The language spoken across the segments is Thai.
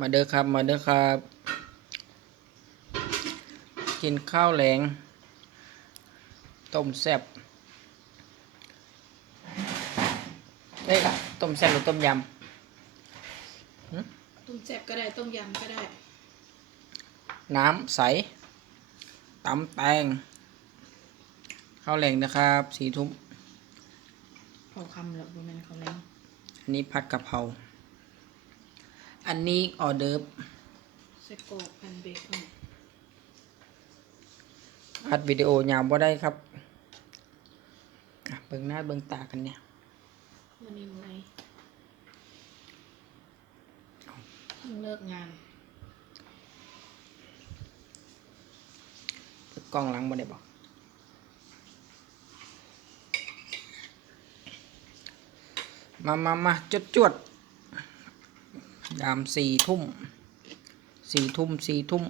มาเด้อครับ มาเด้อครับ กินข้าวแหลง ต้มแซ่บเอ้ยต้มแซ่บหรือต้มยต้มแซ่บก็ได้ ต้มยำก็ได้ำน้ำใสตำแตง ข้าวแหลงนะครับสี่ทุ่มเผาคำแล้วบ่แม่นเขาแล้วอันนี้ผัดกะเพรา อันนี้ออเดิร์ฟไส้กรอกแผ่นเบคอนอัดวิดีโอยาวบ่ได้ครับอะเบิ่งหน้าเบิ่งตากันเนี่ยมันยังไงเพิ่งเลิกงานเปิดกล้องหลังบ่ได้บอกมามามาจดจวด ยามสี่ทุ่มสี่ทุ่มสี่ทุ่ม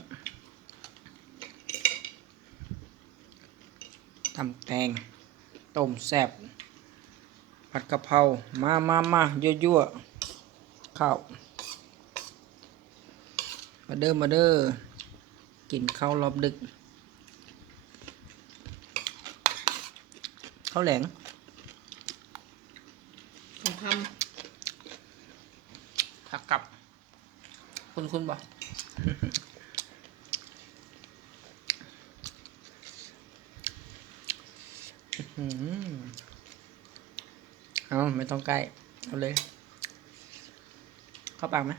ตำแตงต้มแซบผัดกะเพรามามามายั่วยั่วๆข้าวมาเด้อมาเด้อกินข้าวรอบดึกข้าวแหลงของค ผักกับ คุณคุณบอกเอาไม่ต้องใกล้ เอาเลย เข้าปากไหม